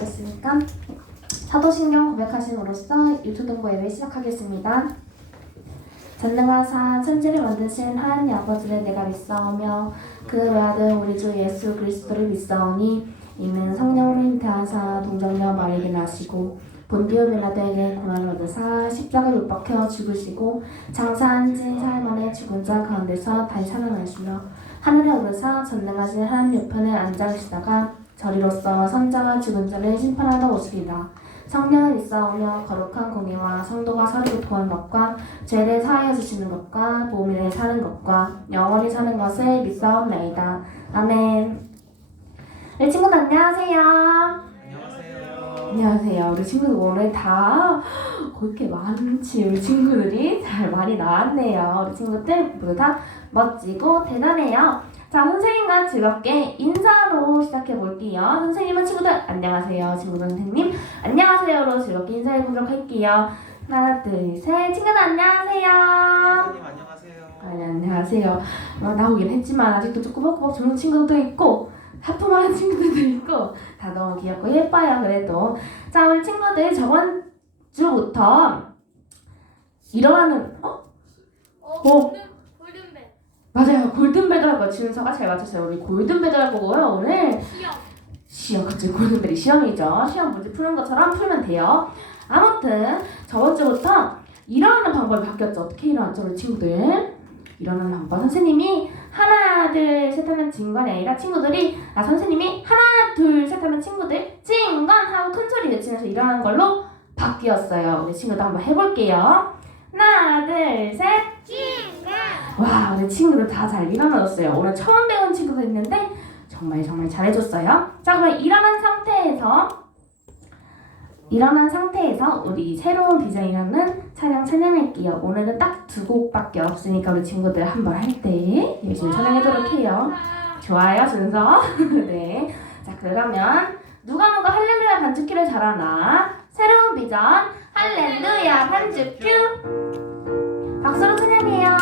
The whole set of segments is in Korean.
어쨌습니까? 사도신경 고백하심으로써 유초등부 예배 시작하겠습니다. 전능하사 천지를 만드신 하나님 아버지를 내가 믿사오며 그 외아들 우리 주 예수 그리스도를 믿사오니 이는 성령으로 잉태하사 동정녀 마리아에게 나시고 본디오 빌라도에게 고난을 얻으사 십자가에 못 박혀 죽으시고 장사한 지 사흘 만에 죽은 자 가운데서 다시 살아나시며 하늘에 오르사 전능하신 하나님 옆편에 앉아 계시다가 저리로서 선자와 죽은 자를 심판하러 오시리라. 성령을 믿사오며 거룩한 공예와 성도가 서로 도한 것과 죄를 사하여 주시는 것과 보험을 사는 것과 영원히 사는 것을 믿사옵나이다. 아멘. 네, 친구들 안녕하세요. 안녕하세요. 우리 친구들 오늘 다 그렇게 많지. 우리 친구들이 잘 많이 나왔네요. 우리 친구들 모두 다 멋지고 대단해요. 자, 선생님과 즐겁게 인사로 시작해 볼게요. 선생님은 친구들 안녕하세요. 친구들 선생님 안녕하세요로 즐겁게 인사해 보도록 할게요. 하나, 둘, 셋. 친구들 안녕하세요. 선생님 안녕하세요. 안녕하세요. 나오긴 했지만 아직도 조금 벅벅 젊은 친구들도 있고 하품하는 친구들도 있고 다 너무 귀엽고 예뻐요. 그래도 자, 우리 친구들 저번 주부터 일어나는 골든벨. 맞아요. 골든벨도 할 거예요. 지은서가 잘 맞췄어요. 우리 골든벨도 할 거고요. 오늘 시험 그치. 골든벨이 시험이죠. 시험 문제 푸는 것처럼 풀면 돼요. 아무튼 저번 주부터 일어나는 방법이 바뀌었죠. 어떻게 일어났죠 우리 친구들? 일어나는 방법 선생님이 하나 둘 셋 하면 징건이 아니라 친구들이 선생님이 하나 둘 셋 하면 친구들 징건 하고 큰 소리 외치면서 일어나는 걸로 바뀌었어요. 우리 친구들 한번 해볼게요. 하나 둘 셋 징건. 와, 우리 친구들 다 잘 일어나줬어요. 오늘 처음 배운 친구도 있는데 정말 잘해줬어요. 자, 그럼 일어난 상태에서 우리 새로운 비전이라는 찬양할게요. 오늘은 딱 2곡밖에 없으니까 우리 친구들 한번 할 때 열심히 찬양해도록 해요. 좋아요, 준서? 네. 자, 그러면 누가 할렐루야 반주키를 잘하나? 새로운 비전 할렐루야 반주큐 박수로 찬양해요.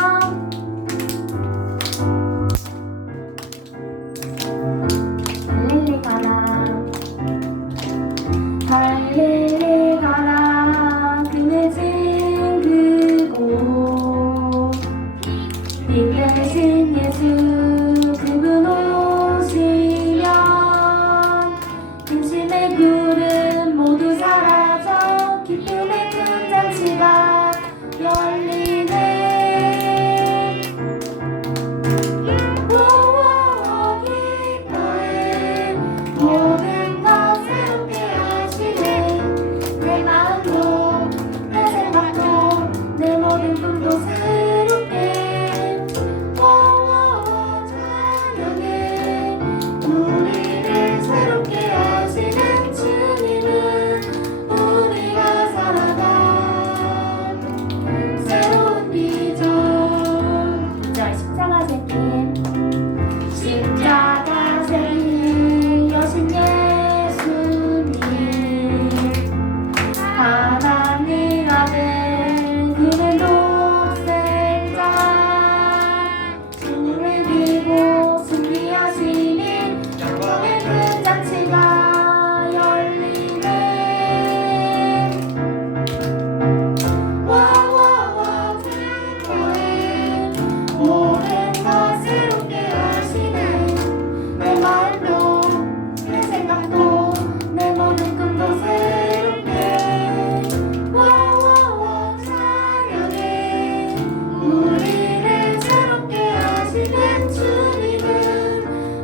할렐루야 가라 그 늦은 그곳 빛 대신 예수 그분 오시면 근심의 구름 모두 사라져 기쁨의 큰 잔치가 열리네. 오오오 기뻐해 모든 것 새롭게 하시네. 내 마음도 내 생각도 내 모든 꿈도 새롭게 오오오 찬양해. 우리를 새롭게 하시는 주님은 우리가 살아간 새로운 비전. 이제 십자가 새김 십자가 새김 여신 예수님 하나님 아들 그는 독생자 주님을 비고 승리하시니 영광의 큰 잔치가 열리네. 와와와 기뻐해 모든 것 새롭게 하시네. 내 마음도 내 생각도 내 모든 꿈도 새롭게 와와와 찬양해. 우리를 새롭게 하시는 주님은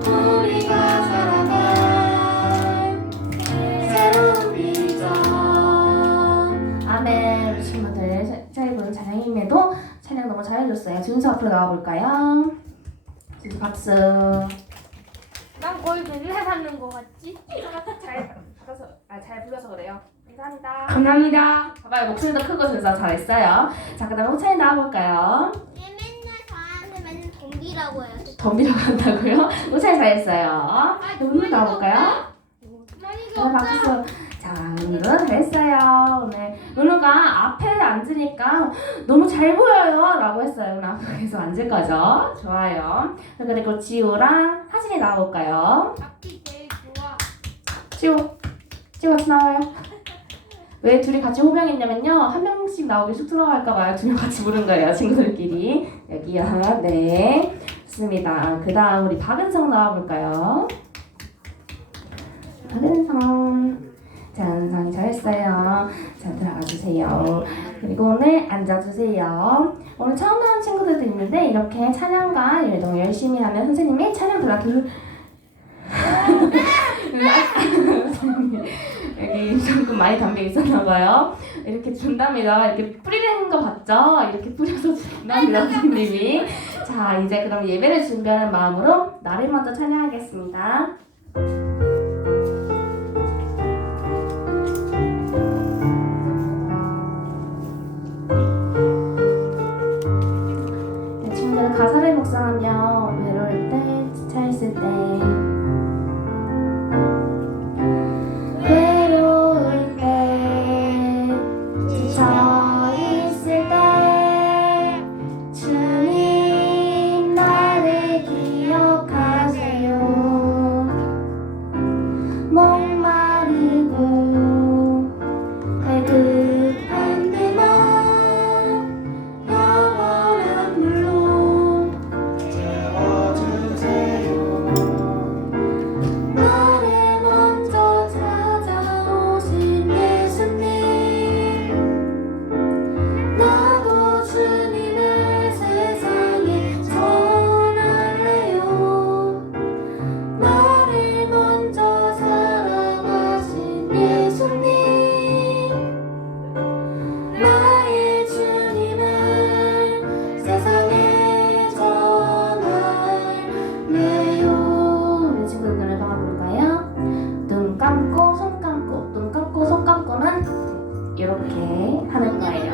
우리가 살아간 새로운 비전. 아멘. 우리 친구들 짧은 찬양임에도 찬양 너무 잘해줬어요. 준수 앞으로 나와볼까요? 준수 박수. 난 거의 맨날 하는 거 같지? 잘 불러서 그래요. 감사합니다. 감사합니다. 봐봐요, 목소리도 크고 준서 잘했어요. 자, 그다음에 호찬이 나와볼까요? 얘 맨날 저한테 맨날 동기라고 해요. 덤비라고 한다고요? 호찬이 잘했어요. 오늘 나와볼까요? 오늘 박수. 자, 오늘은 잘했어요. 오늘 은우가 앞에 앉으니까 너무 잘 보여요 라고 했어요. 오늘 앞에 계속 앉을 거죠? 좋아요. 그리고 지우랑 하진이 나와볼까요? 앞이 제일 좋아. 지우 친구 같이 나와요. 왜 둘이 같이 호명했냐면요. 한 명씩 나오기 쑥 들어갈까봐요. 두 명 같이 부른 거예요. 친구들끼리. 여기요. 네. 좋습니다. 그 다음 우리 박은성 나와볼까요? 박은성. 자, 은성이 잘했어요. 자, 들어가주세요. 그리고 오늘 앉아주세요. 오늘 처음 나온 친구들도 있는데 이렇게 찬양과 너무 열심히 하면 선생님이 찬양 불러줄 여기 조금 많이 담겨 있었나봐요. 이렇게 준답니다. 이렇게 뿌리는 거 봤죠? 이렇게 뿌려서 준답니다, 선생님이. 자, 이제 그럼 예배를 준비하는 마음으로 나를 먼저 찬양하겠습니다. 친구들은 가사를 묵상하며 외로울 때, 지쳐있을 때 이렇게 하는 거예요.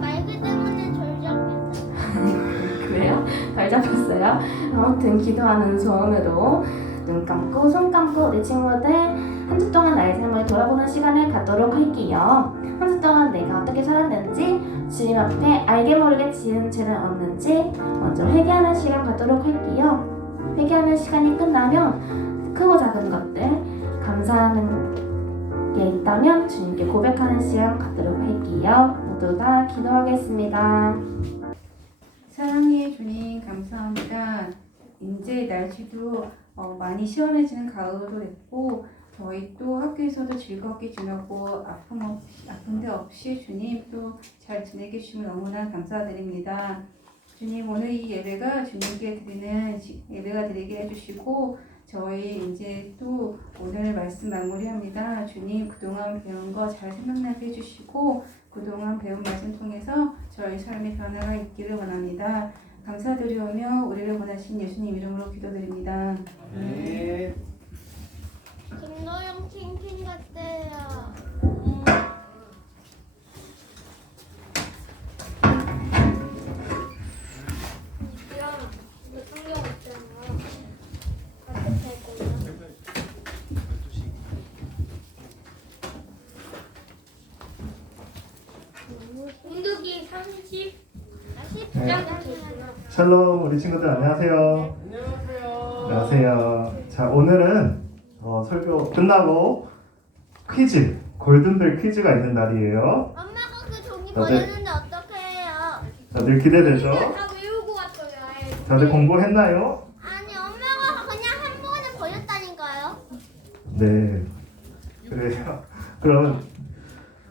마이크 때문에 절 잡혔다. 그래요? 잘 잡혔어요? 아무튼 기도하는 손으로 눈 감고 손 감고 우리 친구들 한 주 동안 나의 삶을 돌아보는 시간을 갖도록 할게요. 한 주 동안 내가 어떻게 살았는지 주님 앞에 알게 모르게 지은 죄는 없는지 먼저 회개하는 시간 갖도록 할게요. 회개하는 시간이 끝나면 크고 작은 것들 감사하는 게 있다면 주님께 고백하는 시간 갖도록 할게요. 모두 다 기도하겠습니다. 사랑해 주님 감사합니다. 이제 날씨도 많이 시원해지는 가을도 됐고 저희 또 학교에서도 즐겁게 지내고 아픈 데 없이 주님 또 잘 지내게 해주시면 너무나 감사드립니다. 주님 오늘 이 예배가 주님께 드리는 예배가 되게 해주시고 저희 이제 또 오늘 말씀 마무리합니다. 주님 그동안 배운 거 잘 생각나게 해주시고 그동안 배운 말씀 통해서 저희 삶의 변화가 있기를 원합니다. 감사드리오며 우리를 원하신 예수님 이름으로 기도드립니다. 네. 김노영 킹킹 같대요. 이거 성경 있잖아. 같이 될 거야. 공두기 30. 네. 10장 됐구나. 샬롬 우리 친구들 안녕하세요. 안녕하세요. 자 오늘은 설교 끝나고 퀴즈 골든벨 퀴즈가 있는 날이에요. 엄마가 그 종이 다들- 버렸는데 어떻게 해요? 다들 기대되죠? 다 외우고 왔어요. 다들 공부했나요? 아니 엄마가 그냥 한 번에 버렸다니까요. 네. 그래요. 그럼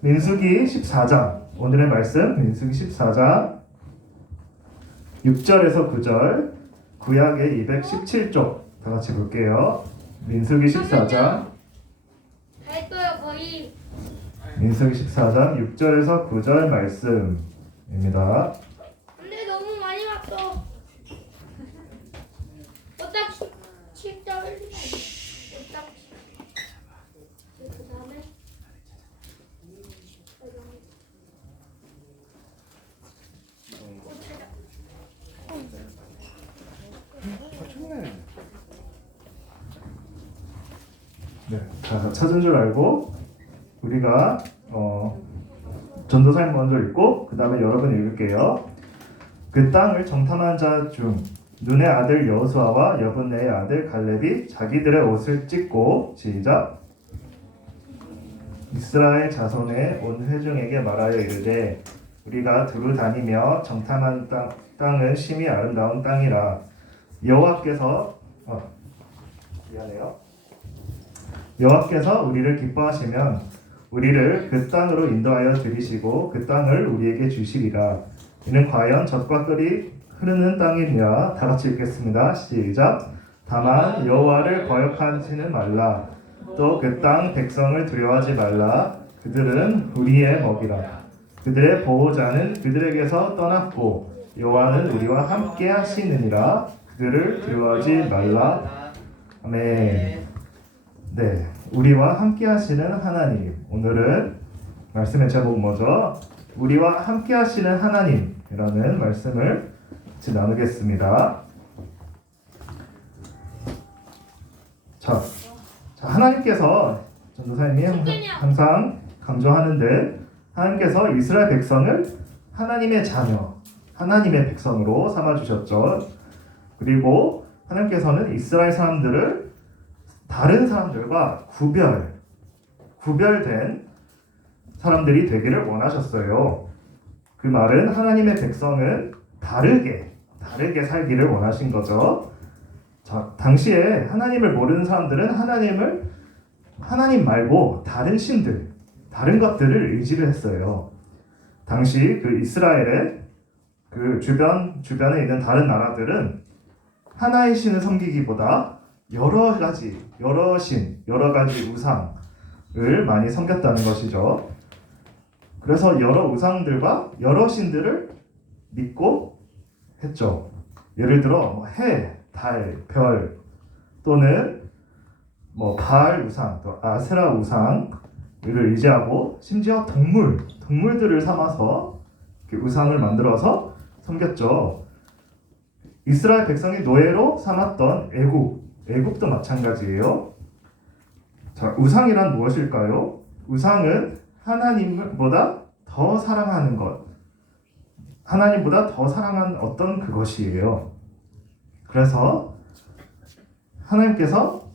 민수기 14장 오늘의 말씀 민수기 14장 6절에서 9절 구약의 217쪽 다 같이 볼게요. 민수기 14장 했어요 거의. 민수기 14장 6절에서 9절 말씀입니다. 근데 너무 많이 왔어. 딱 7절. 딱. 그다음에 네, 자, 찾은 줄 알고 우리가 전도사님 먼저 읽고 그 다음에 여러분 읽을게요. 그 땅을 정탐한 자 중 눈의 아들 여호수아와 여분네의 아들 갈렙이 자기들의 옷을 찢고 시작 이스라엘 자손의 온 회중에게 말하여 이르되 우리가 두루 다니며 정탐한 땅은 심히 아름다운 땅이라 여호와께서 여호와께서 우리를 기뻐하시면 우리를 그 땅으로 인도하여 들이시고 그 땅을 우리에게 주시리라. 이는 과연 젖과 꿀이 흐르는 땅이니라. 다 같이 읽겠습니다. 시작. 다만 여호와를 거역하지는 말라. 또 그 땅 백성을 두려워하지 말라. 그들은 우리의 먹이라. 그들의 보호자는 그들에게서 떠났고 여호와는 우리와 함께 하시느니라. 그들을 두려워하지 말라. 아멘. 네, 우리와 함께 하시는 하나님. 오늘은 말씀의 제목 뭐죠? 우리와 함께 하시는 하나님이라는 말씀을 같이 나누겠습니다. 자, 하나님께서 전도사님이 항상 강조하는데 하나님께서 이스라엘 백성을 하나님의 자녀, 하나님의 백성으로 삼아주셨죠. 그리고 하나님께서는 이스라엘 사람들을 다른 사람들과 구별된 사람들이 되기를 원하셨어요. 그 말은 하나님의 백성은 다르게 살기를 원하신 거죠. 자, 당시에 하나님을 모르는 사람들은 하나님 말고 다른 신들, 다른 것들을 의지를 했어요. 당시 그 이스라엘의 그 주변에 있는 다른 나라들은 하나의 신을 섬기기보다 여러 가지 우상을 많이 섬겼다는 것이죠. 그래서 여러 우상들과 여러 신들을 믿고 했죠. 예를 들어 해, 달, 별 또는 바알 우상, 또 아세라 우상을 의지하고 심지어 동물들을 삼아서 우상을 만들어서 섬겼죠. 이스라엘 백성이 노예로 삼았던 애국도 마찬가지예요. 자, 우상이란 무엇일까요? 우상은 하나님보다 더 사랑하는 것, 하나님보다 더 사랑하는 어떤 그것이에요. 그래서 하나님께서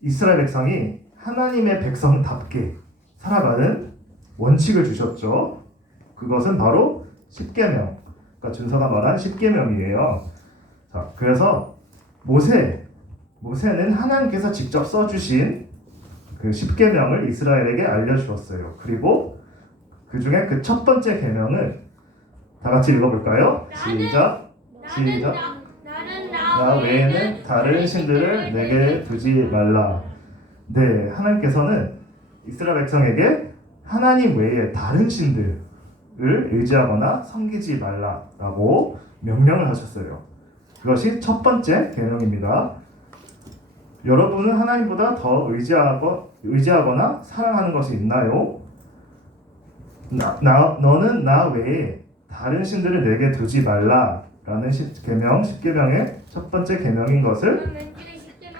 이스라엘 백성이 하나님의 백성답게 살아가는 원칙을 주셨죠. 그것은 바로 십계명, 그러니까 준서가 말한 십계명이에요. 자, 그래서 모세는 하나님께서 직접 써주신 그 십계명을 이스라엘에게 알려주었어요. 그리고 그 중에 그 첫 번째 계명을 다 같이 읽어볼까요? 시작. 나 외에는 다른 신들을 내게 두지 말라. 네, 하나님께서는 이스라엘 백성에게 하나님 외에 다른 신들을 의지하거나 섬기지 말라라고 명령을 하셨어요. 그것이 첫 번째 계명입니다. 여러분은 하나님보다 더 의지하거나 사랑하는 것이 있나요? 너는 나 외에 다른 신들을 내게 두지 말라라는 십계명의 첫 번째 계명인 것을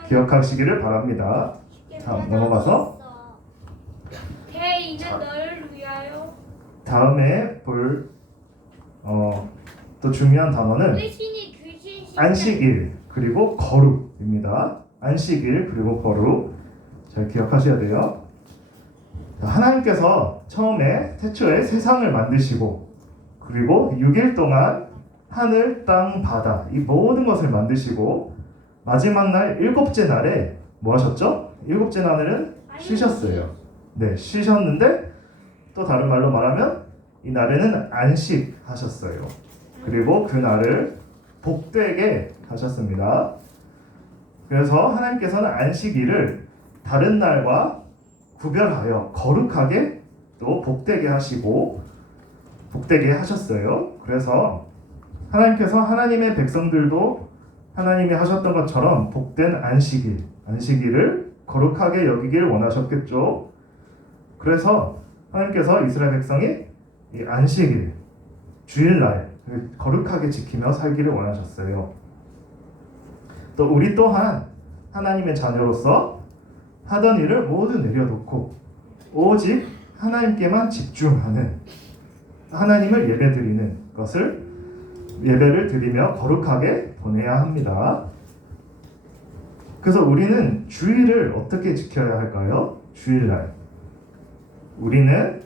기억하시기를 바랍니다. 다음 넘어가서 대의는 너를 위하여. 다음에 볼 또 중요한 단어는 안식일 그리고 거룩입니다. 안식일 그리고 거룩 잘 기억하셔야 돼요. 하나님께서 태초에 세상을 만드시고 그리고 6일 동안 하늘, 땅, 바다 이 모든 것을 만드시고 마지막 날 7째 날에 뭐 하셨죠? 7째 날에는 쉬셨어요. 네, 쉬셨는데 또 다른 말로 말하면 이 날에는 안식하셨어요. 그리고 그 날을 복되게 하셨습니다. 그래서 하나님께서는 안식일을 다른 날과 구별하여 거룩하게 또 복되게 하셨어요. 그래서 하나님께서 하나님의 백성들도 하나님이 하셨던 것처럼 복된 안식일을 거룩하게 여기길 원하셨겠죠. 그래서 하나님께서 이스라엘 백성이 이 안식일, 주일날 거룩하게 지키며 살기를 원하셨어요. 또 우리 또한 하나님의 자녀로서 하던 일을 모두 내려놓고 오직 하나님께만 집중하는 하나님을 예배드리는 것을 예배를 드리며 거룩하게 보내야 합니다. 그래서 우리는 주일을 어떻게 지켜야 할까요? 주일날 우리는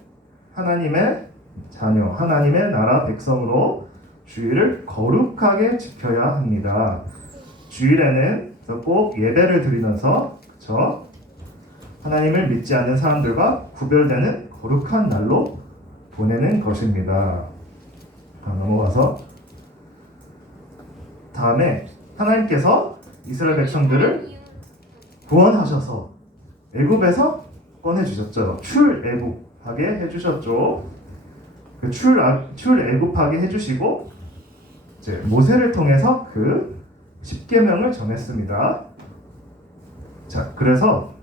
하나님의 자녀, 하나님의 나라 백성으로 주일을 거룩하게 지켜야 합니다. 주일에는 꼭 예배를 드리면서 그쵸? 하나님을 믿지 않는 사람들과 구별되는 거룩한 날로 보내는 것입니다. 넘어가서 다음에 하나님께서 이스라엘 백성들을 구원하셔서 애굽에서 꺼내주셨죠. 출애굽하게 해주셨죠. 그 출애굽하게 해주시고 이제 모세를 통해서 그 십계명을 전했습니다. 자, 그래서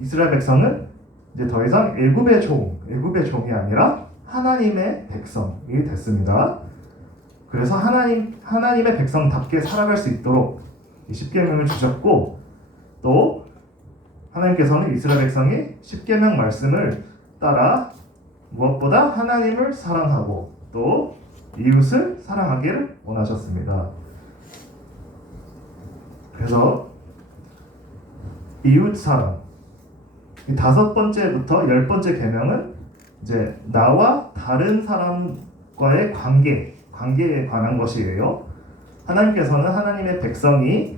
이스라엘 백성은 이제 더 이상 애굽의 종이 아니라 하나님의 백성이 됐습니다. 그래서 하나님의 백성답게 살아갈 수 있도록 이 십계명을 주셨고, 또 하나님께서는 이스라엘 백성이 십계명 말씀을 따라 무엇보다 하나님을 사랑하고 또 이웃을 사랑하기를 원하셨습니다. 그래서 이웃 사랑, 이 5번째부터 10번째 계명은 이제 나와 다른 사람과의 관계에 관한 것이에요. 하나님께서는 하나님의 백성이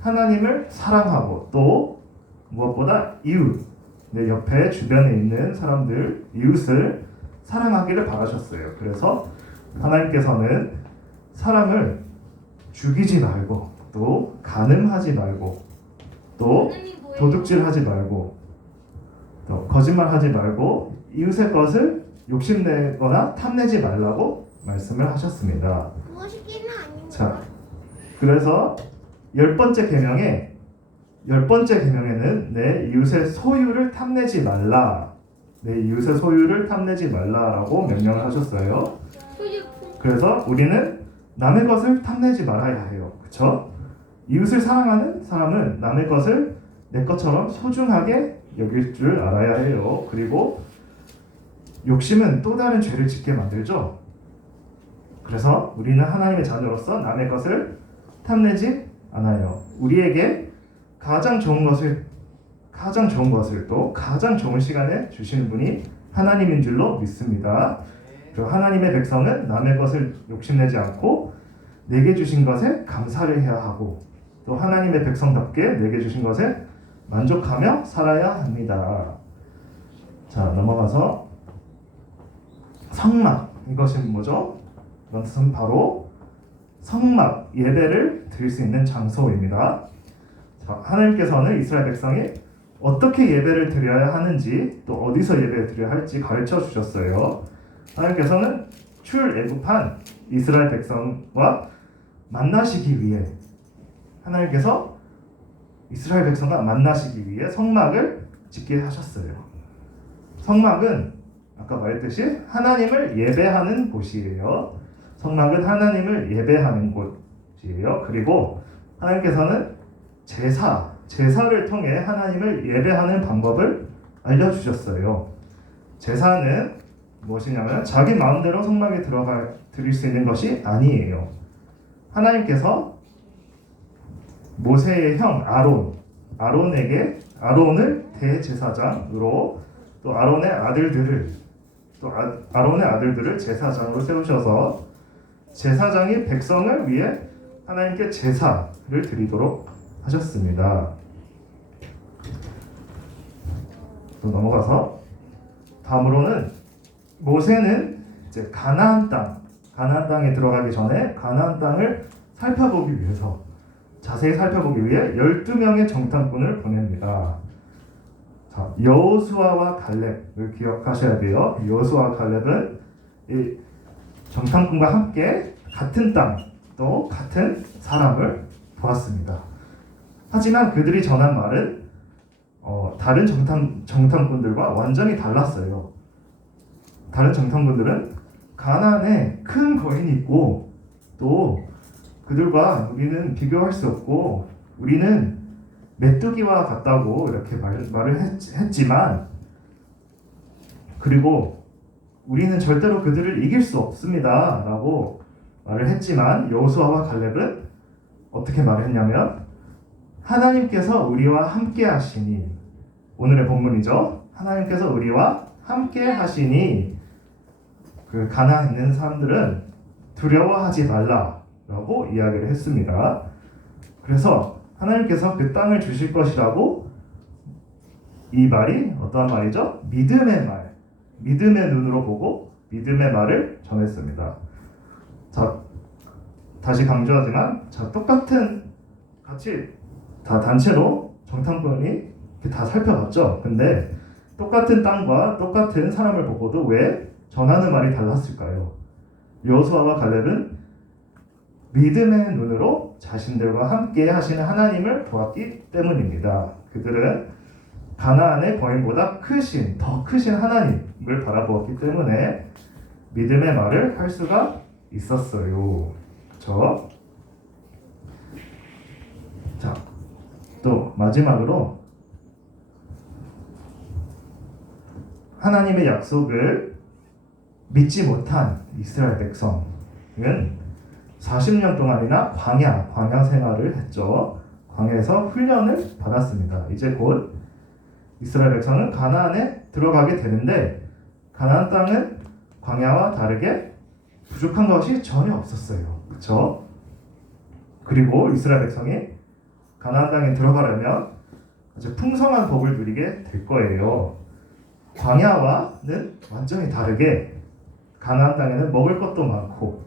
하나님을 사랑하고 또 무엇보다 이웃, 내 옆에 주변에 있는 사람들, 이웃을 사랑하기를 바라셨어요. 그래서 하나님께서는 사람을 죽이지 말고 또 간음하지 말고 또 도둑질하지 말고 또 거짓말하지 말고 이웃의 것을 욕심내거나 탐내지 말라고 말씀을 하셨습니다. 자, 그래서 10번째 계명에는 내 이웃의 소유를 탐내지 말라. 내 이웃의 소유를 탐내지 말라라고 명령을 하셨어요. 그래서 우리는 남의 것을 탐내지 말아야 해요. 그렇죠? 이웃을 사랑하는 사람은 남의 것을 내 것처럼 소중하게 여길 줄 알아야 해요. 그리고 욕심은 또 다른 죄를 짓게 만들죠. 그래서 우리는 하나님의 자녀로서 남의 것을 탐내지 않아요. 우리에게 가장 좋은 것을 또 가장 좋은 시간에 주시는 분이 하나님인 줄로 믿습니다. 그리고 하나님의 백성은 남의 것을 욕심내지 않고 내게 주신 것에 감사를 해야 하고 또 하나님의 백성답게 내게 주신 것에 만족하며 살아야 합니다. 자, 넘어가서 성막, 이것이 뭐죠? 이것은 바로 성막, 예배를 드릴 수 있는 장소입니다. 자, 하나님께서는 이스라엘 백성이 어떻게 예배를 드려야 하는지 또 어디서 예배를 드려야 할지 가르쳐 주셨어요. 하나님께서는 출애굽한 이스라엘 백성과 만나시기 위해 하나님께서 이스라엘 백성과 만나시기 위해 성막을 짓게 하셨어요. 성막은 아까 말했듯이 하나님을 예배하는 곳이에요. 성막은 하나님을 예배하는 곳이에요. 그리고 하나님께서는 제사를 통해 하나님을 예배하는 방법을 알려주셨어요. 제사는 무엇이냐면 자기 마음대로 성막에 들어가 드릴 수 있는 것이 아니에요. 하나님께서 모세의 형 아론을 대제사장으로 또 아론의 아들들을 제사장으로 세우셔서 제사장이 백성을 위해 하나님께 제사를 드리도록 하셨습니다. 또 넘어가서 다음으로는 모세는 이제 가나안 땅에 들어가기 전에 가나안 땅을 자세히 살펴보기 위해 12명의 정탐꾼을 보냅니다. 자, 여호수아와 갈렙을 기억하셔야 돼요. 여호수아와 갈렙은 이 정탐꾼과 함께 같은 땅, 또 같은 사람을 보았습니다. 하지만 그들이 전한 말은 다른 정탐꾼들과 완전히 달랐어요. 다른 정탐꾼들은 가나안에 큰 거인이 있고 또 그들과 우리는 비교할 수 없고 우리는 메뚜기와 같다고 이렇게 말을 했지만, 그리고 우리는 절대로 그들을 이길 수 없습니다 라고 말을 했지만 여호수아와 갈렙은 어떻게 말했냐면 하나님께서 우리와 함께 하시니, 오늘의 본문이죠. 하나님께서 우리와 함께 하시니 그 가나안에 있는 사람들은 두려워하지 말라라고 이야기를 했습니다. 그래서 하나님께서 그 땅을 주실 것이라고 이 말이 어떠한 말이죠? 믿음의 말, 믿음의 눈으로 보고 믿음의 말을 전했습니다. 자, 다시 강조하지만 똑같은 같이 다 단체로 정탐꾼이 다 살펴봤죠. 근데 똑같은 땅과 똑같은 사람을 보고도 왜 전하는 말이 달랐을까요? 여호수아와 갈렙은 믿음의 눈으로 자신들과 함께 하시는 하나님을 보았기 때문입니다. 그들은 가나안의 거인보다 더 크신 하나님을 바라보았기 때문에 믿음의 말을 할 수가 있었어요. 그렇죠? 자, 또 마지막으로 하나님의 약속을 믿지 못한 이스라엘 백성은 40년 동안이나 광야 생활을 했죠. 광야에서 훈련을 받았습니다. 이제 곧 이스라엘 백성은 가나안에 들어가게 되는데 가나안 땅은 광야와 다르게 부족한 것이 전혀 없었어요. 그렇죠? 그리고 이스라엘 백성이 가나안 땅에 들어가려면 아주 풍성한 복을 누리게 될 거예요. 광야와는 완전히 다르게 가나안 땅에는 먹을 것도 많고,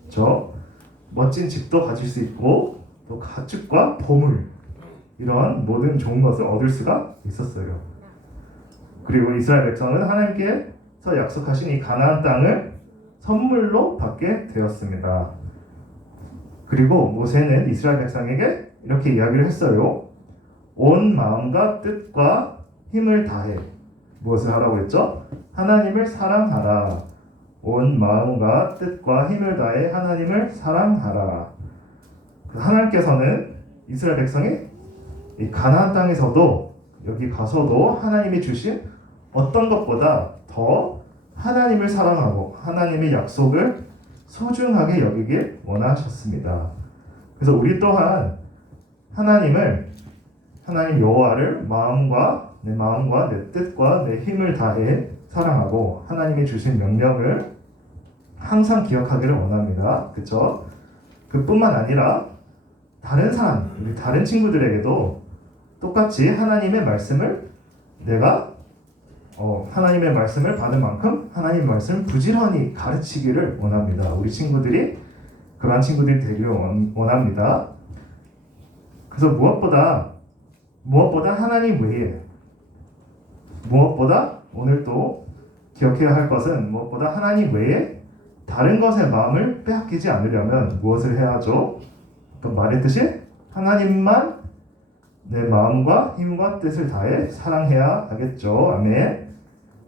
그렇죠? 멋진 집도 가질 수 있고 또 가축과 보물 이런 모든 좋은 것을 얻을 수가 있었어요. 그리고 이스라엘 백성은 하나님께서 약속하신 이 가나안 땅을 선물로 받게 되었습니다. 그리고 모세는 이스라엘 백성에게 이렇게 이야기를 했어요. 온 마음과 뜻과 힘을 다해 무엇을 하라고 했죠? 하나님을 사랑하라. 온 마음과 뜻과 힘을 다해 하나님을 사랑하라. 하나님께서는 이스라엘 백성이 이 가나안 땅에서도 여기 가서도 하나님이 주신 어떤 것보다 더 하나님을 사랑하고 하나님의 약속을 소중하게 여기길 원하셨습니다. 그래서 우리 또한 하나님 여호와를 마음과 내 뜻과 내 힘을 다해 사랑하고 하나님이 주신 명령을 항상 기억하기를 원합니다. 그렇죠? 그뿐만 아니라 다른 사람, 우리 다른 친구들에게도 똑같이 하나님의 말씀을 하나님의 말씀을 받은 만큼 하나님의 말씀을 부지런히 가르치기를 원합니다. 우리 친구들이 그러한 친구들이 되기를 원합니다. 그래서 무엇보다 하나님 외에 무엇보다 오늘 또 기억해야 할 것은 무엇보다 하나님 외에 다른 것에 마음을 빼앗기지 않으려면 무엇을 해야 하죠? 또 말했듯이 하나님만 내 마음과 힘과 뜻을 다해 사랑해야 하겠죠. 아멘.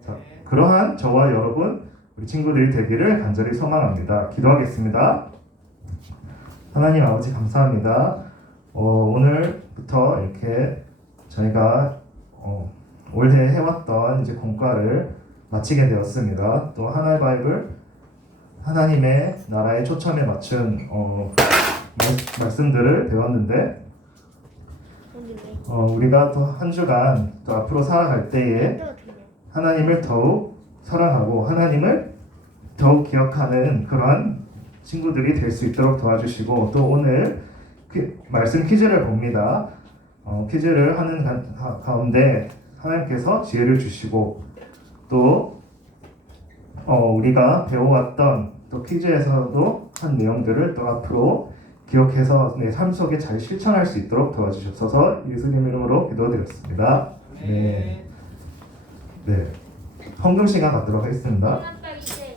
자, 그러한 저와 여러분 우리 친구들이 되기를 간절히 소망합니다. 기도하겠습니다. 하나님 아버지 감사합니다. 오늘부터 이렇게 저희가 올해 해왔던 이제 공과를 마치게 되었습니다. 또 하나의 바이블 하나님의 나라의 초점에 맞춘 말씀들을 배웠는데 우리가 또 한 주간 또 앞으로 살아갈 때에 하나님을 더욱 사랑하고 하나님을 더욱 기억하는 그러한 친구들이 될 수 있도록 도와주시고 또 오늘 말씀 퀴즈를 봅니다. 퀴즈를 하는 가운데 하나님께서 지혜를 주시고 또 우리가 배워왔던 또 퀴즈에서도 한 내용들을 또 앞으로 기억해서 내 삶 속에 잘 실천할 수 있도록 도와주셔서 예수님 이름으로 기도드렸습니다. 네. 헌금 시간 갖도록 하겠습니다. 아빠 이제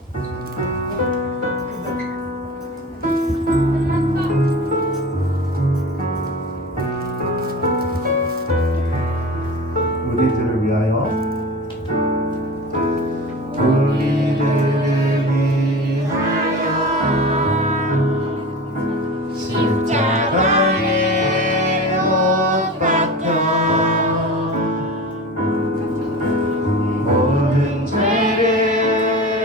우리들을 위하여 우리들을 위하여 십자가에 못 박혀 모든 죄를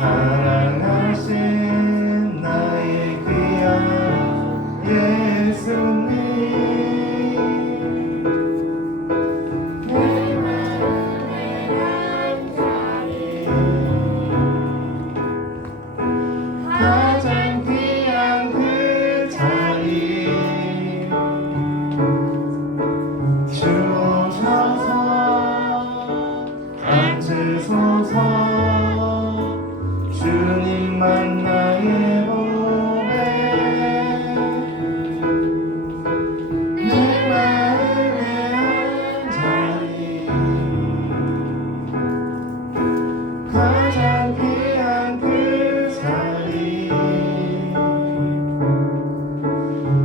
사랑하신 나의 귀한 예수님 가장 귀한 그 자리 주옵소서 앉으소서 주님만 나의 보배 내 마음의 자리 가장 귀한 그 자리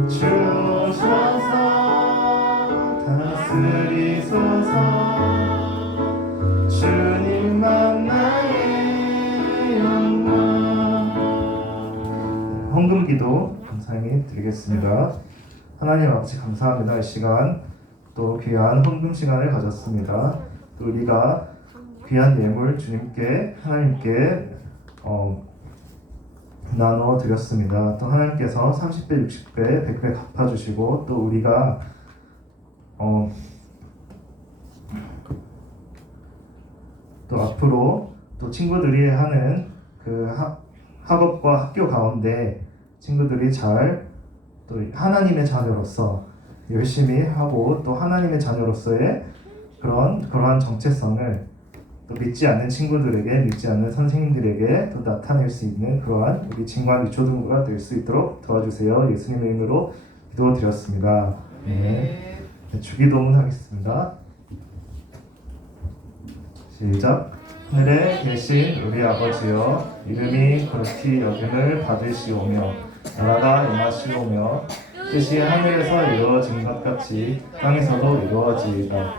주옵소서 다스리소서 주님만 나의 영광. 헌금기도 감사히 드리겠습니다. 하나님 아버지 감사합니다. 이 시간 또 귀한 헌금 시간을 가졌습니다. 또 우리가 귀한 예물 주님께 하나님께 나눠 드렸습니다. 또 하나님께서 30배, 60배, 100배 갚아주시고 또 우리가 또 앞으로 또 친구들이 하는 그 학업과 학교 가운데 친구들이 잘 또 하나님의 자녀로서 열심히 하고 또 하나님의 자녀로서의 그러한 정체성을 또 믿지 않는 친구들에게 믿지 않는 선생님들에게 또 나타낼 수 있는 그러한 우리 진관 유초등부가 될 수 있도록 도와주세요. 예수님의 이름으로 기도드렸습니다. 네. 주기도문 하겠습니다. 시작. 하늘에 계신 우리 아버지여 이름이 거룩히 여김을 받으시오며 나라가 임하시오며 뜻이 하늘에서 이루어진 것 같이 땅에서도 이루어지이다.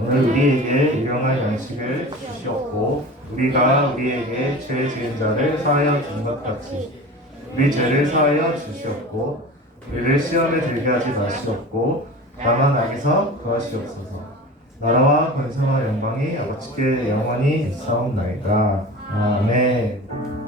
오늘 우리에게 일용할 양식을 주시옵고 우리가 우리에게 죄 지은 자를 사하여 준 것 같이 우리 죄를 사하여 주시옵고 우리를 시험에 들게 하지 마시옵고 다만 악에서 구하시옵소서. 나라와 권세와 영광이 아버지께 영원히 있사옵나이다. 아멘.